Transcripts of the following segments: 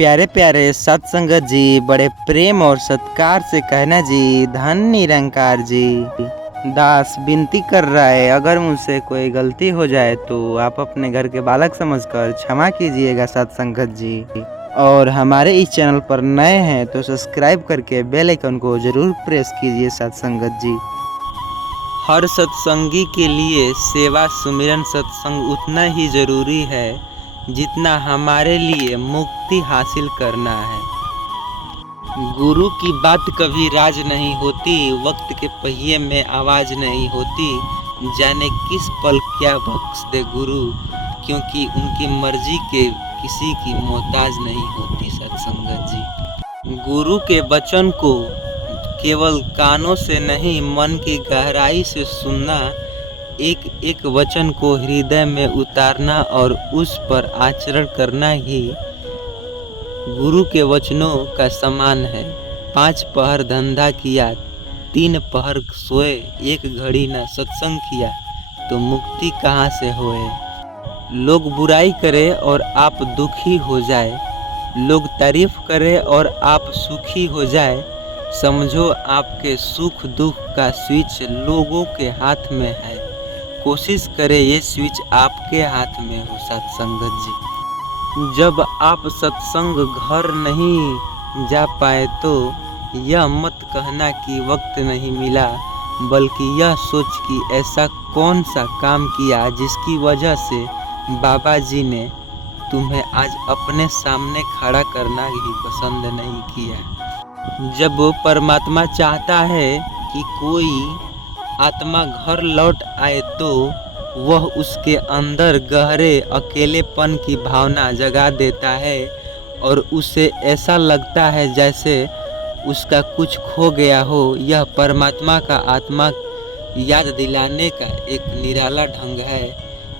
प्यारे प्यारे सत्संगत जी, बड़े प्रेम और सत्कार से कहना जी, धन निरंकार जी। दास विनती कर रहा है, अगर मुझसे कोई गलती हो जाए तो आप अपने घर के बालक समझकर क्षमा कीजिएगा सत्संगत जी। और हमारे इस चैनल पर नए हैं तो सब्सक्राइब करके बेल आइकन को जरूर प्रेस कीजिए सत्संगत जी। हर सत्संगी के लिए सेवा सुमिरन सत्संग उतना ही जरूरी है जितना हमारे लिए मुक्ति हासिल करना है। गुरु की बात कभी राज नहीं होती, वक्त के पहिए में आवाज नहीं होती। जाने किस पल क्या बख्श दे गुरु, क्योंकि उनकी मर्जी के किसी की मोहताज नहीं होती सत्संगत जी। गुरु के वचन को केवल कानों से नहीं, मन की गहराई से सुनना, एक एक वचन को हृदय में उतारना और उस पर आचरण करना ही गुरु के वचनों का समान है। 5 पहर धंधा किया, 3 पहर सोए, 1 घड़ी न सत्संग किया तो मुक्ति कहाँ से होए। लोग बुराई करे और आप दुखी हो जाए, लोग तारीफ करे और आप सुखी हो जाए, समझो आपके सुख दुख का स्विच लोगों के हाथ में है। कोशिश करें ये स्विच आपके हाथ में हो सत्संगत जी। जब आप सत्संग घर नहीं जा पाए तो यह मत कहना कि वक्त नहीं मिला, बल्कि यह सोच कि ऐसा कौन सा काम किया जिसकी वजह से बाबा जी ने तुम्हें आज अपने सामने खड़ा करना ही पसंद नहीं किया। जब परमात्मा चाहता है कि कोई आत्मा घर लौट आए तो वह उसके अंदर गहरे अकेलेपन की भावना जगा देता है और उसे ऐसा लगता है जैसे उसका कुछ खो गया हो। यह परमात्मा का आत्मा याद दिलाने का एक निराला ढंग है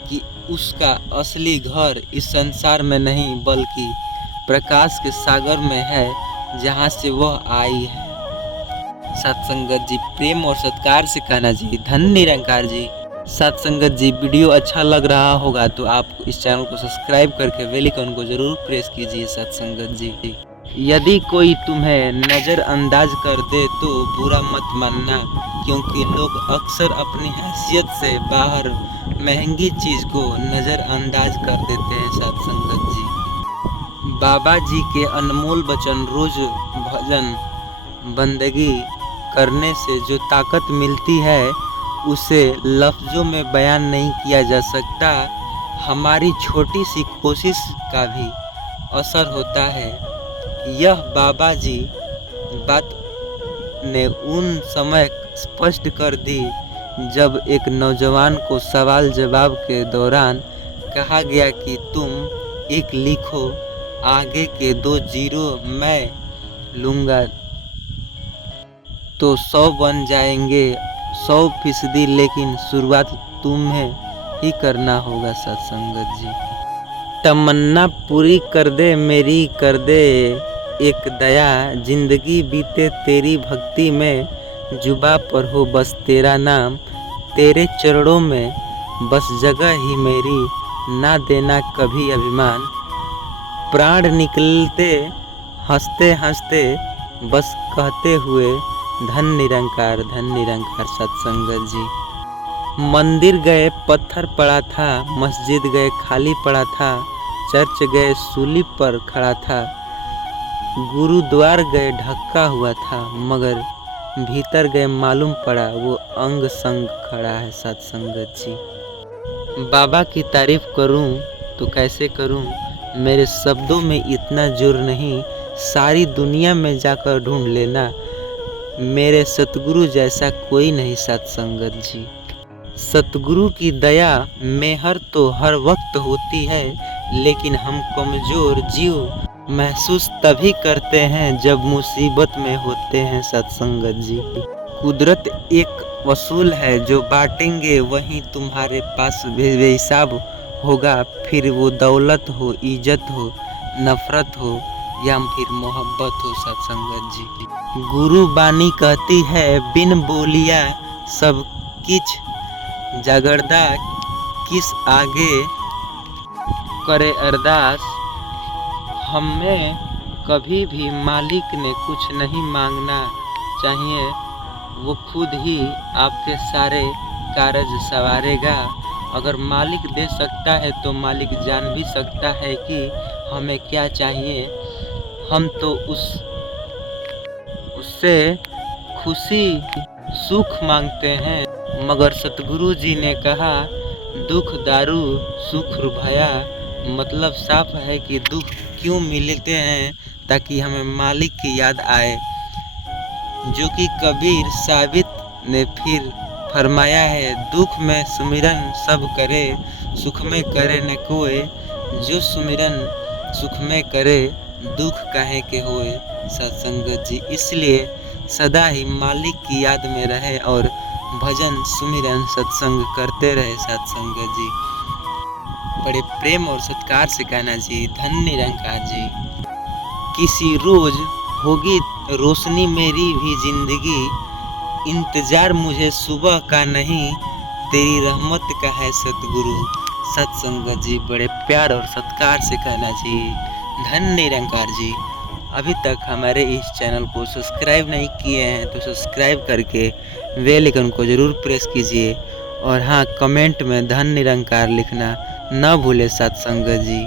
कि उसका असली घर इस संसार में नहीं बल्कि प्रकाश के सागर में है जहाँ से वह आई है। सत्संगत जी, प्रेम और सत्कार से कहना जी, धन निरंकार जी। सत्संगत जी, वीडियो अच्छा लग रहा होगा तो आप इस चैनल को सब्सक्राइब करके बेल आइकन को जरूर प्रेस कीजिए सत्संगत जी। यदि कोई तुम्हें नज़रअंदाज कर दे तो बुरा मत मानना, क्योंकि लोग अक्सर अपनी हैसियत से बाहर महंगी चीज़ को नज़रअंदाज कर देते हैं सत्संगत जी। बाबा जी के अनमोल वचन, रोज भजन बंदगी करने से जो ताकत मिलती है उसे लफ्ज़ों में बयान नहीं किया जा सकता। हमारी छोटी सी कोशिश का भी असर होता है। यह बाबा जी बात ने उन समय स्पष्ट कर दी जब एक नौजवान को सवाल जवाब के दौरान कहा गया कि तुम 1 लिखो, आगे के 2 जीरो मैं लूँगा तो 100 बन जाएंगे 100%, लेकिन शुरुआत तुम्हें ही करना होगा सत्संगत जी। तमन्ना पूरी कर दे मेरी, कर दे एक दया, जिंदगी बीते तेरी भक्ति में, जुबा पर हो बस तेरा नाम, तेरे चरणों में बस जगह ही मेरी, ना देना कभी अभिमान। प्राण निकलते हंसते हंसते बस कहते हुए धन निरंकार सत्संगत जी। मंदिर गए पत्थर पड़ा था, मस्जिद गए खाली पड़ा था, चर्च गए सूली पर खड़ा था, गुरुद्वार गए ढका हुआ था, मगर भीतर गए मालूम पड़ा वो अंग संग खड़ा है सत्संगत जी। बाबा की तारीफ करूं तो कैसे करूं, मेरे शब्दों में इतना जोर नहीं, सारी दुनिया में जाकर ढूंढ लेना, मेरे सतगुरु जैसा कोई नहीं सत्संगत जी। सतगुरु की दया मेहर तो हर वक्त होती है, लेकिन हम कमज़ोर जीव महसूस तभी करते हैं जब मुसीबत में होते हैं सत्संगत जी। कुदरत एक वसूल है, जो बांटेंगे वहीं तुम्हारे पास बेहिसाब होगा, फिर वो दौलत हो, इज्जत हो, नफरत हो या फिर मोहब्बत हो सत्संगत जी। गुरु बानी कहती है बिन बोलिया सब किछ, जागरदा किस आगे करे अरदास, हमें कभी भी मालिक ने कुछ नहीं मांगना चाहिए, वो खुद ही आपके सारे कार्य संवारेगा। अगर मालिक दे सकता है तो मालिक जान भी सकता है कि हमें क्या चाहिए। हम तो उससे खुशी सुख मांगते हैं, मगर सतगुरु जी ने कहा दुख दारू सुख भया। मतलब साफ है कि दुख क्यों मिलते हैं, ताकि हमें मालिक की याद आए। जो कि कबीर साबित ने फिर फरमाया है, दुख में सुमिरन सब करे, सुख में करे न कोई। जो सुमिरन सुख में करे, दुख काहे के होए। सत्संगत जी, इसलिए सदा ही मालिक की याद में रहे और भजन सुमिरन सत्संग करते रहे। सत्संगत जी, बड़े प्रेम और सत्कार से कहना जी, धन्य निरंकार जी। किसी रोज होगी रोशनी मेरी भी जिंदगी, इंतजार मुझे सुबह का नहीं, तेरी रहमत का है सतगुरु। सत्संगत जी, बड़े प्यार और सत्कार से कहना जी, धन्य निरंकार जी। अभी तक हमारे इस चैनल को सब्सक्राइब नहीं किए हैं तो सब्सक्राइब करके बेल आइकन को ज़रूर प्रेस कीजिए। और हाँ, कमेंट में धन्य निरंकार लिखना ना भूले सत्संगत जी।